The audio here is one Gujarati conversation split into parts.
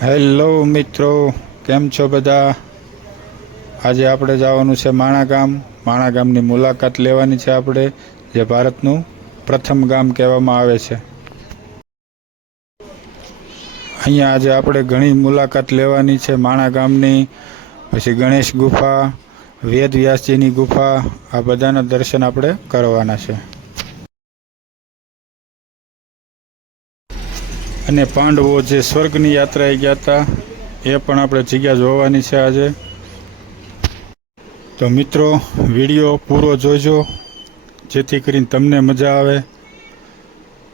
હેલો મિત્રો, કેમ છો બધા? આજે આપણે જવાનું છે માણા ગામની મુલાકાત લેવાની છે આપણે, જે ભારતનું પ્રથમ ગામ કહેવામાં આવે છે. અહીંયા આજે આપણે ઘણી મુલાકાત લેવાની છે માણા ગામની. પછી ગણેશ ગુફા, વેદ વ્યાસજીની ગુફા, આ બધાના દર્શન આપણે કરવાના છે. અને પાંડવો જે સ્વર્ગની યાત્રાએ ગયા હતા એ પણ આપણે જગ્યા જોવાની છે આજે. તો મિત્રો, વિડીયો પૂરો જોજો જેથી કરીને તમને મજા આવે.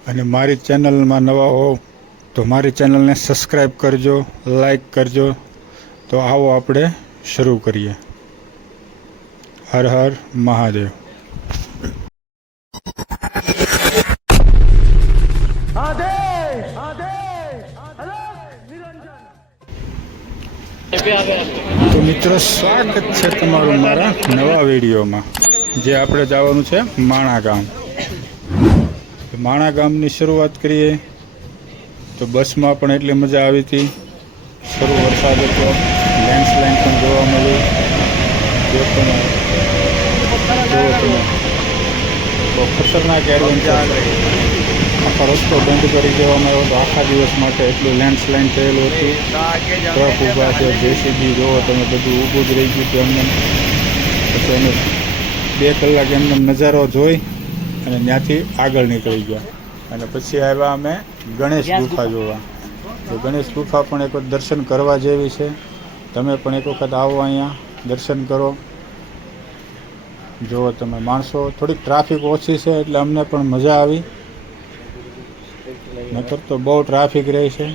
અને મારી ચેનલમાં નવા હોવ તો મારી ચેનલને સબસ્ક્રાઈબ કરજો, લાઈક કરજો. તો આવો આપણે શરૂ કરીએ. હર હર મહાદેવ. તો મિત્રો, સ્વાગત છે તમારું મારા નવા વિડીયોમાં. જે આપણે જવાનું છે માણા ગામ. માણા ગામની શરૂઆત કરીએ તો બસમાં પણ એટલી મજા આવી હતી. શરૂ વરસાદ હતો, લેન્ડસ્લાઇડ પણ જોવા મળ્યું. જે પણ જોવો તમે, બહુ ખતરનાક એડવેન્ચર. આખો રસ્તો બંધ કરી દેવામાં આવ્યો હતો આખા દિવસ માટે, એટલું લેન્ડસ્લાઇડ થયેલું હતું. ટ્રક ઊભા છે, જેસીબી જોવો તમે, બધું ઊભું જ રહી ગયું હતું એમને. પછી અમે 2 કલાક એમને નજારો જોઈ અને ત્યાંથી આગળ નીકળી ગયા. અને પછી આવ્યા અમે ગણેશ ગુફા જોવા. તો ગણેશ ગુફા પણ એક વખત દર્શન કરવા જેવી છે. તમે પણ એક વખત આવો, અહીંયા દર્શન કરો. જુઓ તમે, માણસો થોડીક ટ્રાફિક ઓછી છે એટલે અમને પણ મજા આવી. નકર તો બહુ ટ્રાફિક રહે છે.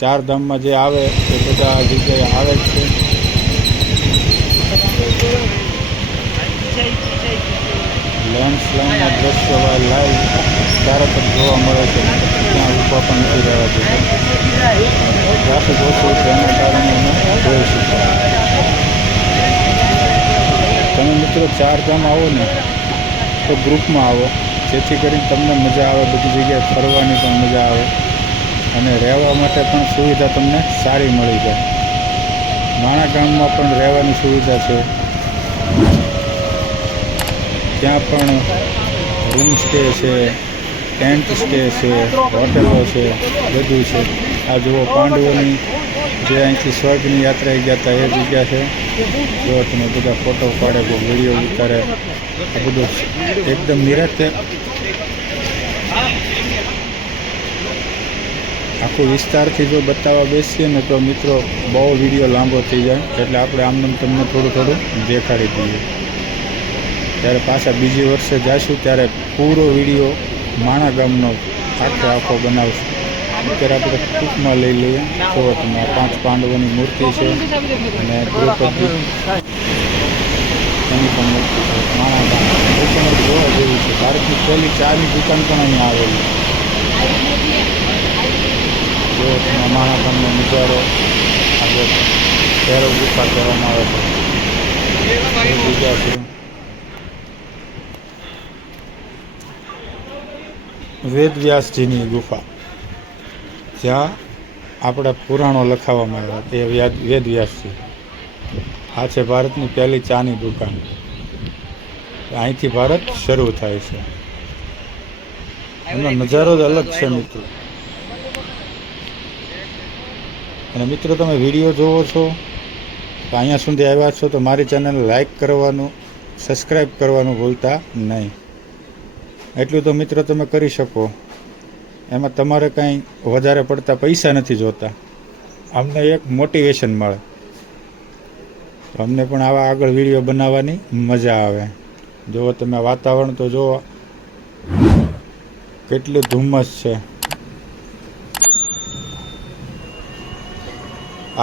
4 ધામમાં જે આવે એ બધા જગ્યાએ આવે જ છે. લેન્ડસ્લાઇડના દ્રશ્ય લાઈવ ત્યારે પણ જોવા મળે છે. ત્યાં ઊભા પણ નથી રહેવા જોઈએ. ટ્રાફિક ઓછું છે એના કારણે અમે જોઈ શકીએ. તમે મિત્રો 4 ધામ આવો ને તો ગ્રુપમાં આવો, જેથી કરીને તમને મજા આવે. બધી જગ્યાએ ફરવાની પણ મજા આવે અને રહેવા માટે પણ સુવિધા તમને સારી મળી જાય. માણા ગામમાં પણ રહેવાની સુવિધા છે. ત્યાં પણ રૂમ સ્ટે છે, ટેન્ટ સ્ટે છે, હોટેલો છે, બધું છે. આ જુઓ, પાંડવોની જે અહીંથી સ્વર્ગની યાત્રાએ ગયા હતા એ જગ્યા છે. જો તમે બધા ફોટો પાડે, કોઈ વિડીયો ઉતારે, આ બધું એકદમ નિરાંતે આખું વિસ્તારથી જો બતાવવા બેસીએ ને તો મિત્રો બહુ વિડીયો લાંબો થઈ જાય. એટલે આપણે આમને તમને થોડું દેખાડી દઈએ. ત્યારે પાછા બીજી વર્ષે જઈશું ત્યારે પૂરો વિડીયો માણા ગામનો આખો બનાવશું. અત્યારે આપણે ટૂંકમાં લઈ લઈએ. તો તમે 5 પાંડવોની મૂર્તિ છે અને દ્રૌપદી એની પણ મૂર્તિ છે. માણા ગામ એ પણ જોવા જેવું છે. ભારતની પહેલી ચાની દુકાન પણ અહીંયા આવેલી. જો તમે માણા ગામનો નજારો, આગળ ભૈરવ ગુફા કહેવામાં આવે છે, જગ્યા છે. વેદ વ્યાસજીની ગુફા, જ્યાં આપણા પુરાણો લખાવવામાં આવ્યા, એ વેદ વ્યાસજી. આ છે ભારતની પહેલી ચાની દુકાન. અહીંથી ભારત શરૂ થાય છે. એનો નજારો જ અલગ છે મિત્રો. અને મિત્રો, તમે વિડીયો જોવો છો તો અહીંયા સુધી આવ્યા છો તો મારી ચેનલ લાઈક કરવાનું, સબસ્ક્રાઈબ કરવાનું ભૂલતા નહીં. એટલું તો મિત્રો તમે કરી શકો. એમાં તમારે કાંઈ વધારે પડતા પૈસા નથી જોતા. અમને એક મોટિવેશન મળે. અમને પણ આવા આગળ વિડીયો બનાવવાની મજા આવે. જુઓ તમે વાતાવરણ તો જુઓ, કેટલું ધુમ્મસ છે.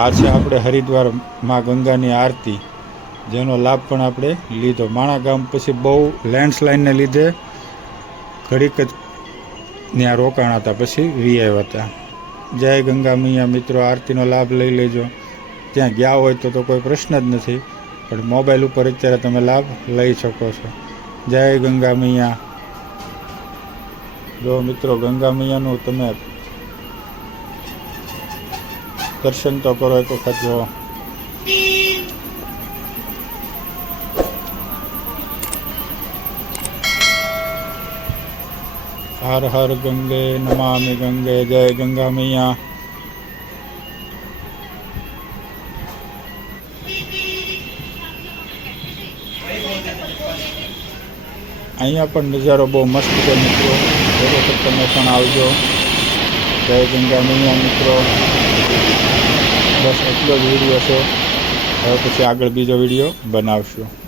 આ છે આપણે હરિદ્વાર માં ગંગાની આરતી, જેનો લાભ પણ આપણે લીધો. માણા ગામ પછી બહુ લેન્ડસ્લાઇડને લીધે ઘડીક જ ત્યાં રોકાણા હતા, પછી આવ્યા હતા. જય ગંગા મૈયા મિત્રો, આરતીનો લાભ લઈ લેજો. ત્યાં ગયા હોય તો કોઈ પ્રશ્ન જ નથી, પણ મોબાઈલ ઉપર અત્યારે તમે લાભ લઈ શકો છો. જય ગંગા મૈયા. જો મિત્રો, ગંગા મૈયાનું તમે દર્શન તો કરો એક વખત જો. હર હર ગંગે નમામિ ગંગે, જય ગંગા મૈયા. અહીંયા પણ નજારો બહુ મસ્ત છે મિત્રો, એક વખત તમે પણ આવજો. જય ગંગા મૈયા મિત્રો. બસ એટલો જ વિડીયો છે, હવે પછી આગળ બીજો વિડીયો બનાવશું.